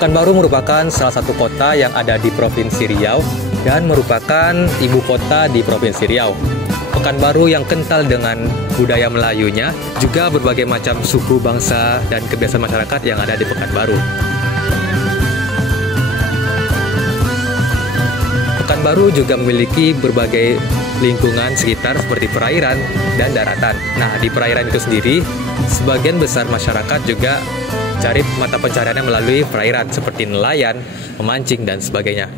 Pekanbaru merupakan salah satu kota yang ada di Provinsi Riau dan merupakan ibu kota di Provinsi Riau. Pekanbaru yang kental dengan budaya Melayunya, juga berbagai macam suku, bangsa, dan kebiasaan masyarakat yang ada di Pekanbaru. Pekanbaru juga memiliki berbagai lingkungan sekitar seperti perairan dan daratan. Nah, di perairan itu sendiri, sebagian besar masyarakat juga cari mata pencariannya melalui perairan seperti nelayan, memancing, dan sebagainya.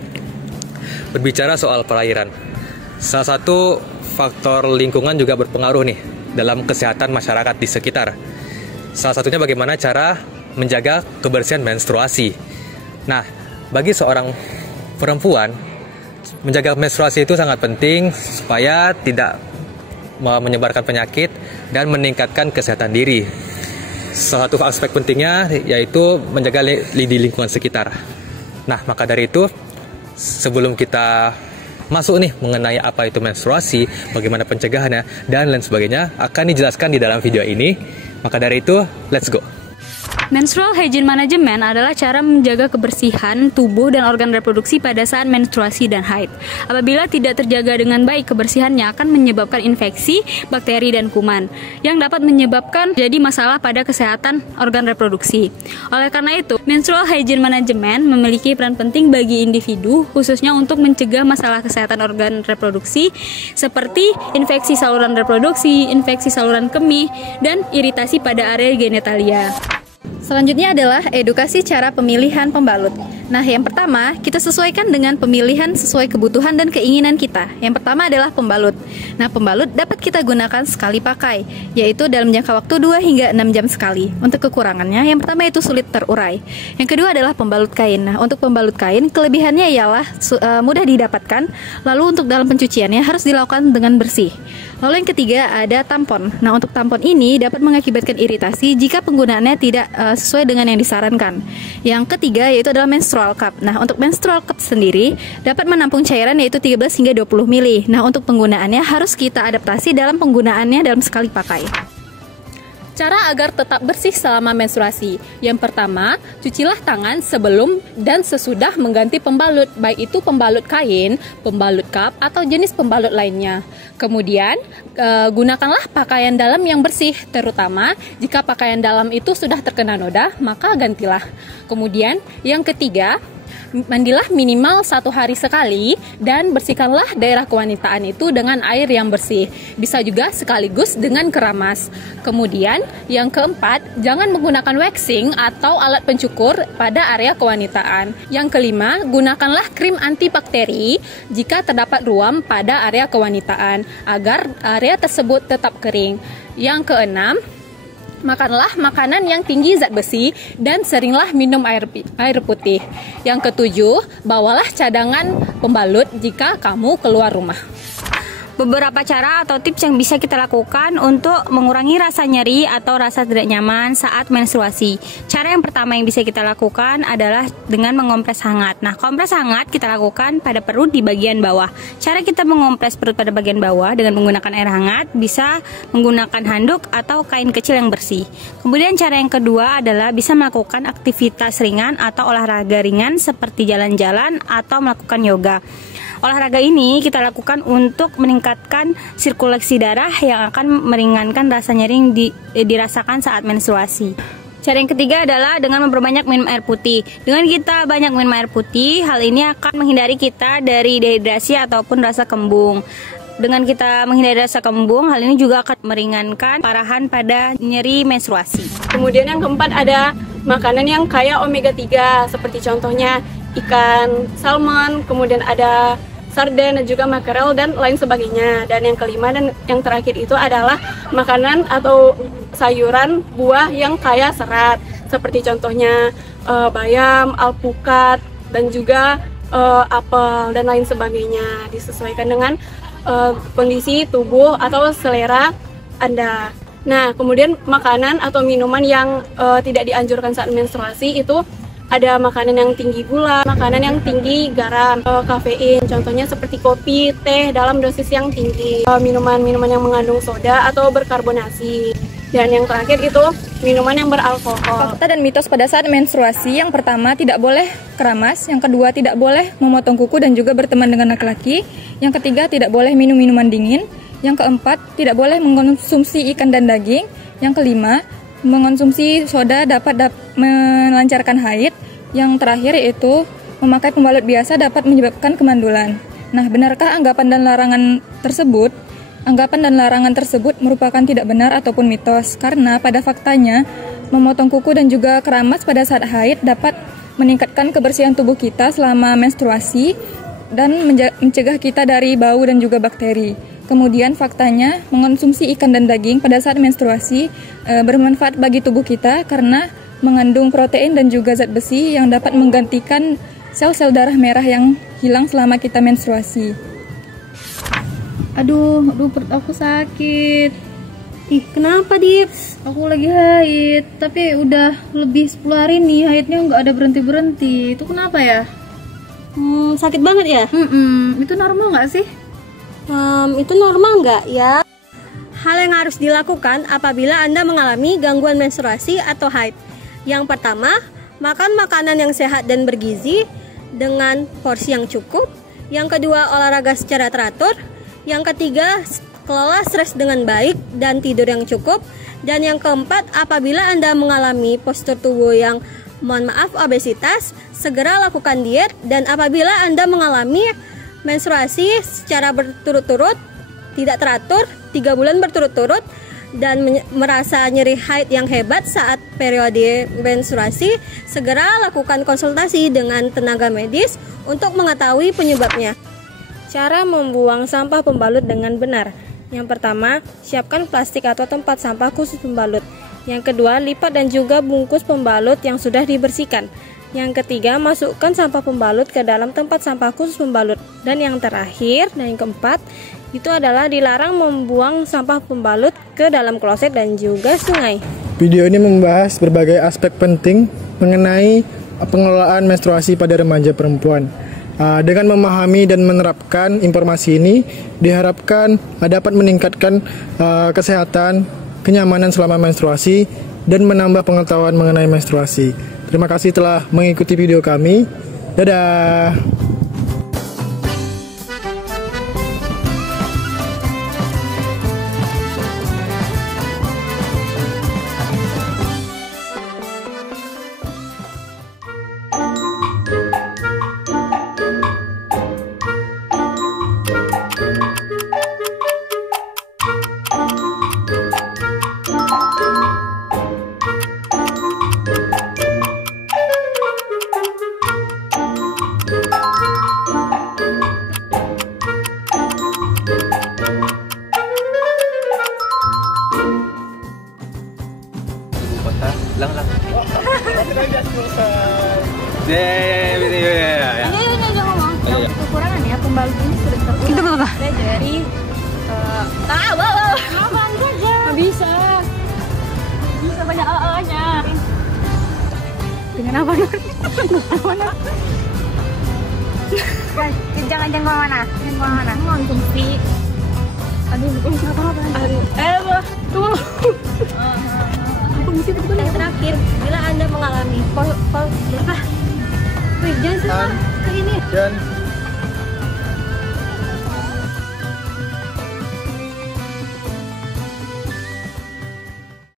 Berbicara soal perairan, salah satu faktor lingkungan juga berpengaruh nih dalam kesehatan masyarakat di sekitar. Salah satunya bagaimana cara menjaga kebersihan menstruasi. Nah, bagi seorang perempuan, menjaga menstruasi itu sangat penting supaya tidak menyebarkan penyakit dan meningkatkan kesehatan diri. Salah satu aspek pentingnya yaitu menjaga di lingkungan sekitar. Nah, maka dari itu, sebelum kita masuk nih mengenai apa itu menstruasi, bagaimana pencegahannya, dan lain sebagainya, akan dijelaskan di dalam video ini. Maka dari itu, let's go! Menstrual hygiene management adalah cara menjaga kebersihan tubuh dan organ reproduksi pada saat menstruasi dan haid. Apabila tidak terjaga dengan baik, kebersihannya akan menyebabkan infeksi, bakteri, dan kuman yang dapat menyebabkan jadi masalah pada kesehatan organ reproduksi. Oleh karena itu, menstrual hygiene management memiliki peran penting bagi individu, khususnya untuk mencegah masalah kesehatan organ reproduksi seperti infeksi saluran reproduksi, infeksi saluran kemih, dan iritasi pada area genitalia. Selanjutnya adalah edukasi cara pemilihan pembalut. Nah, yang pertama, kita sesuaikan dengan pemilihan sesuai kebutuhan dan keinginan kita. Yang pertama adalah pembalut. Nah, pembalut dapat kita gunakan sekali pakai, yaitu dalam jangka waktu 2 hingga 6 jam sekali. Untuk kekurangannya, yang pertama itu sulit terurai. Yang kedua adalah pembalut kain. Nah, untuk pembalut kain, kelebihannya ialah mudah didapatkan, lalu untuk dalam pencuciannya harus dilakukan dengan bersih. Lalu yang ketiga ada tampon. Nah, untuk tampon ini dapat mengakibatkan iritasi jika penggunaannya tidak sesuai dengan yang disarankan. Yang ketiga yaitu adalah menstrual cup. Nah, untuk menstrual cup sendiri dapat menampung cairan yaitu 13 hingga 20 ml. Nah, untuk penggunaannya harus kita adaptasi dalam penggunaannya dalam sekali pakai. Cara agar tetap bersih selama menstruasi. Yang pertama, cucilah tangan sebelum dan sesudah mengganti pembalut, baik itu pembalut kain, pembalut cup, atau jenis pembalut lainnya. Kemudian, gunakanlah pakaian dalam yang bersih, terutama jika pakaian dalam itu sudah terkena noda, maka gantilah. Kemudian, yang ketiga, mandilah minimal 1 hari sekali dan bersihkanlah daerah kewanitaan itu dengan air yang bersih. Bisa juga sekaligus dengan keramas. Kemudian yang keempat, jangan menggunakan waxing atau alat pencukur pada area kewanitaan. Yang kelima, gunakanlah krim antibakteri jika terdapat ruam pada area kewanitaan agar area tersebut tetap kering. Yang keenam, makanlah makanan yang tinggi zat besi dan seringlah minum air putih. Yang ketujuh, bawalah cadangan pembalut jika kamu keluar rumah. Beberapa cara atau tips yang bisa kita lakukan untuk mengurangi rasa nyeri atau rasa tidak nyaman saat menstruasi. Cara yang pertama yang bisa kita lakukan adalah dengan mengompres hangat. Nah, kompres hangat kita lakukan pada perut di bagian bawah. Cara kita mengompres perut pada bagian bawah dengan menggunakan air hangat, bisa menggunakan handuk atau kain kecil yang bersih. Kemudian cara yang kedua adalah bisa melakukan aktivitas ringan atau olahraga ringan seperti jalan-jalan atau melakukan yoga. Olahraga ini kita lakukan untuk meningkatkan sirkulasi darah yang akan meringankan rasa nyeri yang dirasakan saat menstruasi. Cara yang ketiga adalah dengan memperbanyak minum air putih. Dengan kita banyak minum air putih, hal ini akan menghindari kita dari dehidrasi ataupun rasa kembung. Dengan kita menghindari rasa kembung, hal ini juga akan meringankan parahan pada nyeri menstruasi. Kemudian yang keempat ada makanan yang kaya omega 3, seperti contohnya ikan salmon, kemudian ada sarden dan juga makarel dan lain sebagainya. Dan yang kelima dan yang terakhir itu adalah makanan atau sayuran buah yang kaya serat, seperti contohnya bayam, alpukat, dan juga apel dan lain sebagainya. Disesuaikan dengan kondisi tubuh atau selera Anda. Nah, kemudian makanan atau minuman yang tidak dianjurkan saat menstruasi itu ada makanan yang tinggi gula, makanan yang tinggi garam, kafein, contohnya seperti kopi, teh dalam dosis yang tinggi, minuman-minuman yang mengandung soda atau berkarbonasi. Dan yang terakhir itu minuman yang beralkohol. Fakta dan mitos pada saat menstruasi, yang pertama tidak boleh keramas, yang kedua tidak boleh memotong kuku dan juga berteman dengan laki-laki, yang ketiga tidak boleh minum minuman dingin, yang keempat tidak boleh mengkonsumsi ikan dan daging, yang kelima mengonsumsi soda dapat melancarkan haid, yang terakhir yaitu memakai pembalut biasa dapat menyebabkan kemandulan. Nah, benarkah anggapan dan larangan tersebut? Anggapan dan larangan tersebut merupakan tidak benar ataupun mitos, karena pada faktanya memotong kuku dan juga keramas pada saat haid dapat meningkatkan kebersihan tubuh kita selama menstruasi dan mencegah kita dari bau dan juga bakteri. Kemudian faktanya mengonsumsi ikan dan daging pada saat menstruasi bermanfaat bagi tubuh kita karena mengandung protein dan juga zat besi yang dapat menggantikan sel-sel darah merah yang hilang selama kita menstruasi. Aduh, perut aku sakit. Ih, kenapa, Dip? Aku lagi haid, tapi udah lebih 10 hari nih haidnya nggak ada berhenti-berhenti. Itu kenapa ya? Sakit banget ya? Itu normal nggak sih? Itu normal nggak ya? Hal yang harus dilakukan apabila Anda mengalami gangguan menstruasi atau haid. Yang pertama, makan makanan yang sehat dan bergizi dengan porsi yang cukup. Yang kedua, olahraga secara teratur. Yang ketiga, kelola stres dengan baik dan tidur yang cukup. Dan yang keempat, apabila Anda mengalami postur tubuh yang obesitas, segera lakukan diet. Dan apabila Anda mengalami menstruasi secara berturut-turut, tidak teratur, 3 bulan berturut-turut, dan merasa nyeri haid yang hebat saat periode menstruasi, segera lakukan konsultasi dengan tenaga medis untuk mengetahui penyebabnya. Cara membuang sampah pembalut dengan benar. Yang pertama, siapkan plastik atau tempat sampah khusus pembalut. Yang kedua, lipat dan juga bungkus pembalut yang sudah dibersihkan. Yang ketiga, masukkan sampah pembalut ke dalam tempat sampah khusus pembalut. Dan yang terakhir, dan yang keempat, itu adalah dilarang membuang sampah pembalut ke dalam kloset dan juga sungai. Video ini membahas berbagai aspek penting mengenai pengelolaan menstruasi pada remaja perempuan. Dengan memahami dan menerapkan informasi ini, diharapkan dapat meningkatkan kesehatan, kenyamanan selama menstruasi, dan menambah pengetahuan mengenai menstruasi. Terima kasih telah mengikuti video kami. Dadah! Lang. Kekurangan ya, pembalut ini sudah terurai. Itu berapa? Dari nggak bisa banyak AA-nya. Dengan apa, Nur? Jangan kemana-mana. Konsumsi. Aduh, bukan apa-apa. Tunggu. Yang terakhir, bila Anda mengalami jangan semua ke ini.